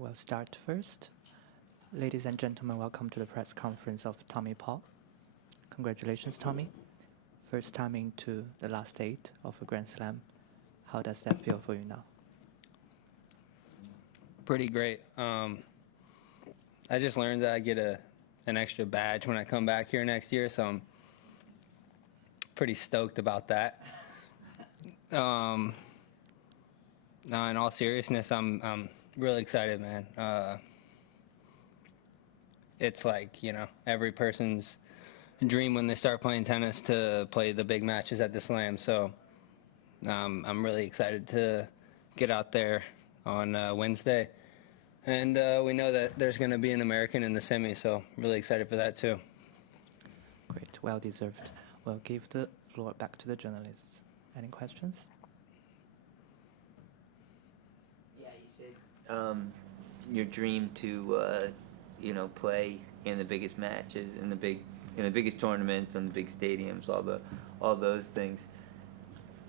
We'll start first. Ladies and gentlemen, welcome to the press conference of Tommy Paul. Congratulations, Tommy. First time into the last 8 of a Grand Slam. How does that feel for you now? Pretty great. I just learned that I get an extra badge when I come back here next year, so I'm pretty stoked about that. No, in all seriousness, I'm really excited, man. It's like, you know, every person's dream when they start playing tennis to play the big matches at the Slam. So I'm really excited to get out there on Wednesday. And we know that there's going to be an American in the semi, so really excited for that too. Great, well deserved. We'll give the floor back to the journalists. Any questions? Yeah, you said your dream to, play in the biggest matches, in the biggest tournaments, on the big stadiums, all those things.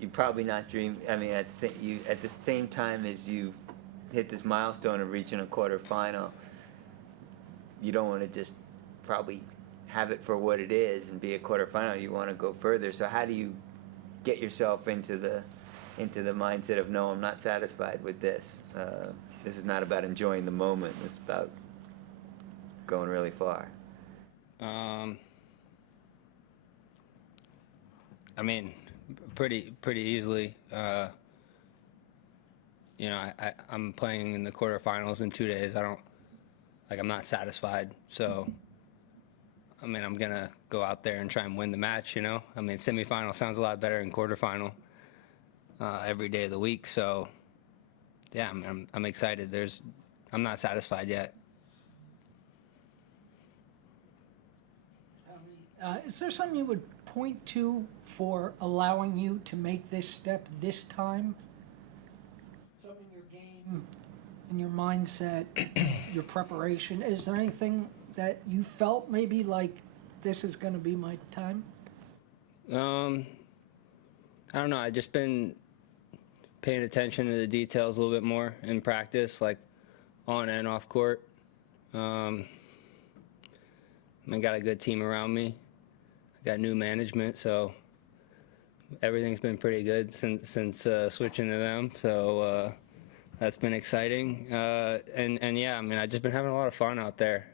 You probably not dream. I mean, at the same time as you hit this milestone of reaching a quarterfinal, you don't want to just probably have it for what it is and be a quarterfinal. You want to go further. So how do you get yourself into the mindset of, no, I'm not satisfied with this. This is not about enjoying the moment. It's about going really far. I mean, pretty easily. I'm playing in the quarterfinals in 2 days. I'm not satisfied. So, I mean, I'm gonna go out there and try and win the match. You know, I mean, semifinal sounds a lot better than quarterfinal every day of the week. So, yeah, I'm excited. I'm not satisfied yet. Is there something you would point to for allowing you to make this step this time? Something in your game, in your mindset, your preparation. Is there anything that you felt maybe like this is going to be my time? I don't know. I've just been paying attention to the details a little bit more in practice, like on and off court. I got a good team around me. I got new management, so everything's been pretty good since switching to them. So that's been exciting. And yeah, I mean, I've just been having a lot of fun out there.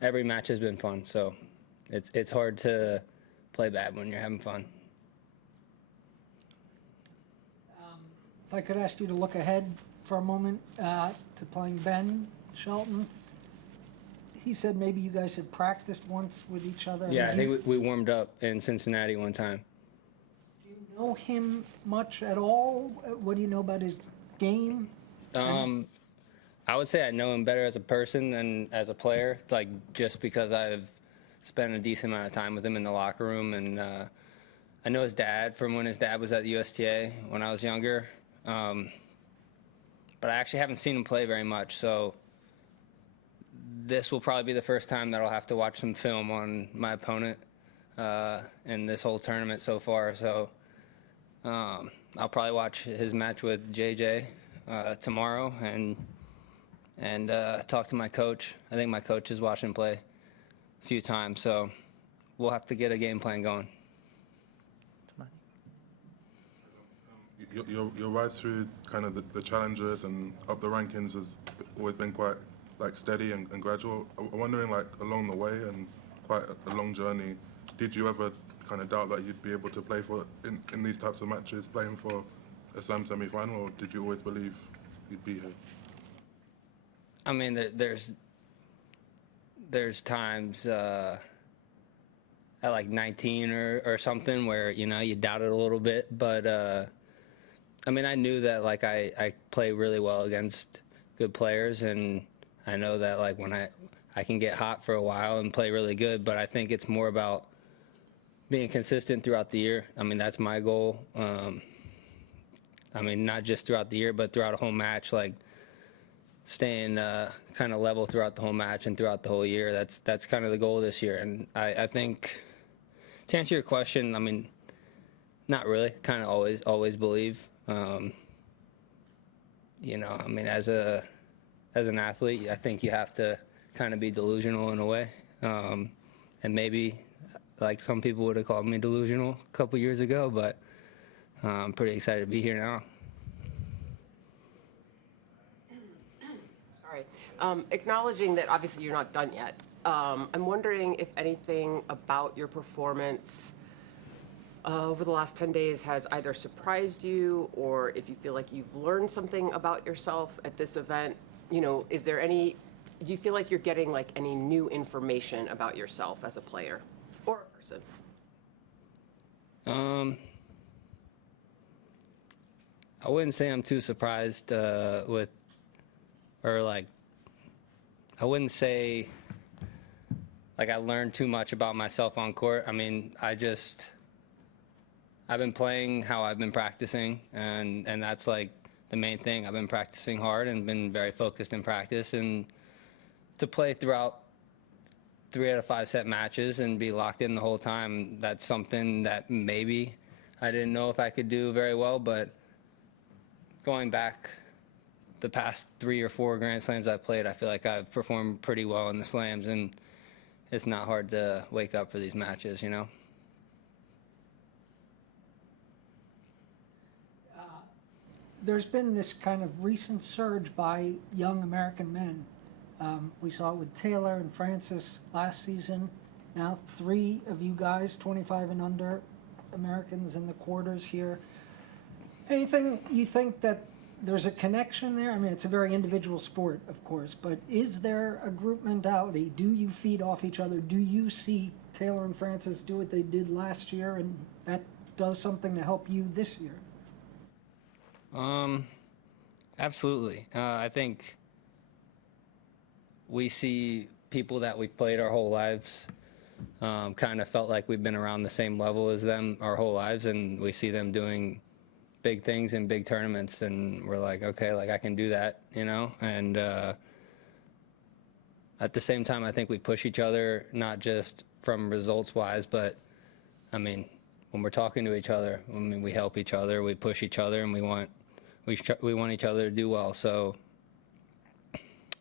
Every match has been fun, so it's hard to play bad when you're having fun. If I could ask you to look ahead for a moment to playing Ben Shelton. He said maybe you guys had practiced once with each other. Yeah, I think we warmed up in Cincinnati one time. Do you know him much at all? What do you know about his game? I would say I know him better as a person than as a player, like just because I've spent a decent amount of time with him in the locker room. And I know his dad from when his dad was at the USTA when I was younger. But I actually haven't seen him play very much, so this will probably be the first time that I'll have to watch some film on my opponent in this whole tournament so far. So I'll probably watch his match with JJ tomorrow and talk to my coach. I think my coach has watched him play a few times, so we'll have to get a game plan going. Your rise through kind of the challenges and up the rankings has always been quite steady and gradual. I'm wondering, along the way and quite a long journey, did you ever kind of doubt that you'd be able to play in these types of matches, playing for a Slam semi-final, or did you always believe you'd be here? I mean, there's times at 19 or something where, you doubt it a little bit, but I mean, I knew that I play really well against good players, and I know that when I can get hot for a while and play really good, but I think it's more about being consistent throughout the year. I mean, that's my goal. I mean, not just throughout the year, but throughout a whole match, staying kind of level throughout the whole match and throughout the whole year. That's kind of the goal this year. And I think, to answer your question, I mean, not really. Kind of always believe. you know, I mean, as an athlete, I think you have to kind of be delusional in a way. And maybe, like some people would have called me delusional a couple years ago, but I'm pretty excited to be here now. Sorry. Acknowledging that obviously you're not done yet, I'm wondering if anything about your performance over the last 10 days has either surprised you, or if you feel like you've learned something about yourself at this event. You know, is there any, do you feel like you're getting like any new information about yourself as a player or a person? I wouldn't say I'm too surprised with, or like, I wouldn't say like I learned too much about myself on court. I mean, I've been playing how I've been practicing, and that's like the main thing. I've been practicing hard and been very focused in practice, and to play throughout 3 out of 5 set matches and be locked in the whole time, that's something that maybe I didn't know if I could do very well, but going back the past 3 or 4 Grand Slams I played, I feel like I've performed pretty well in the slams, and it's not hard to wake up for these matches, you know? There's been this kind of recent surge by young American men. We saw it with Taylor and Francis last season. Now 3 of you guys, 25 and under, Americans in the quarters here. Anything you think that there's a connection there? I mean, it's a very individual sport, of course, but is there a group mentality? Do you feed off each other? Do you see Taylor and Francis do what they did last year, and that does something to help you this year? Absolutely. I think we see people that we've played our whole lives, kind of felt like we've been around the same level as them our whole lives, and we see them doing big things in big tournaments, and we're like, okay, like I can do that, you know? And at the same time, I think we push each other, not just from results-wise, but, I mean, when we're talking to each other, I mean, we help each other, we push each other, and we want each other to do well. So,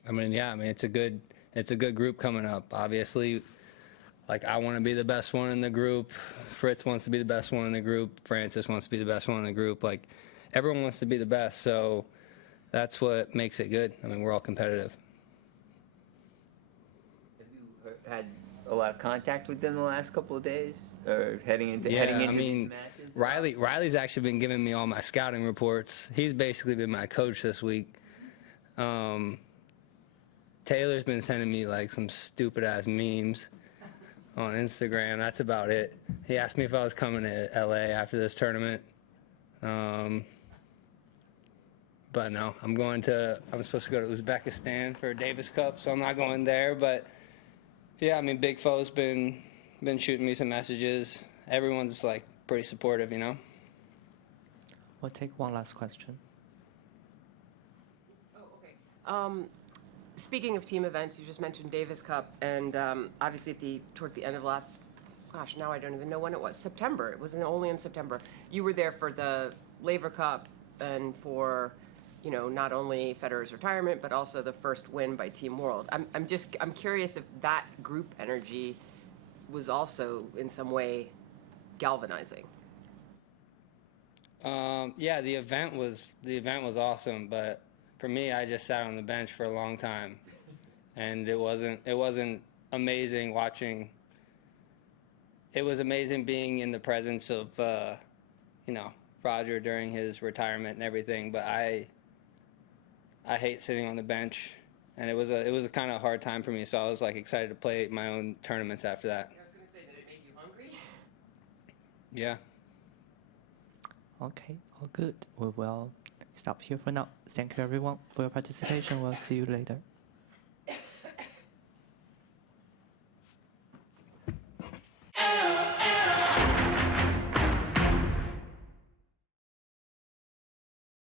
I mean, yeah, I mean, it's a good group coming up. Obviously, like, I want to be the best one in the group. Fritz wants to be the best one in the group. Francis wants to be the best one in the group. Like, everyone wants to be the best. So that's what makes it good. I mean, we're all competitive. Have you had a lot of contact with them the last couple of days, or heading into Yeah, I these mean, matches? Riley's actually been giving me all my scouting reports. He's basically been my coach this week. Taylor's been sending me like some stupid ass memes on Instagram. That's about it. He asked me if I was coming to LA after this tournament. But no, I'm supposed to go to Uzbekistan for a Davis Cup, so I'm not going there. But yeah, I mean, Big Fo's been shooting me some messages. Everyone's like pretty supportive, you know? We'll take one last question. Oh, okay. Speaking of team events, you just mentioned Davis Cup, and obviously toward the end of gosh, now I don't even know when it was. September. It was only in September. You were there for the Laver Cup and for, you know, not only Federer's retirement, but also the first win by Team World. I'm curious if that group energy was also in some way galvanizing. Yeah, the event was awesome, but for me, I just sat on the bench for a long time, and it wasn't amazing watching. It was amazing being in the presence of, you know, Roger during his retirement and everything. But I hate sitting on the bench, and it was a kind of hard time for me. So I was like excited to play my own tournaments after that. I was going to say, did it make you hungry? Yeah. Okay, all good. We will stop here for now. Thank you everyone for your participation. We'll see you later.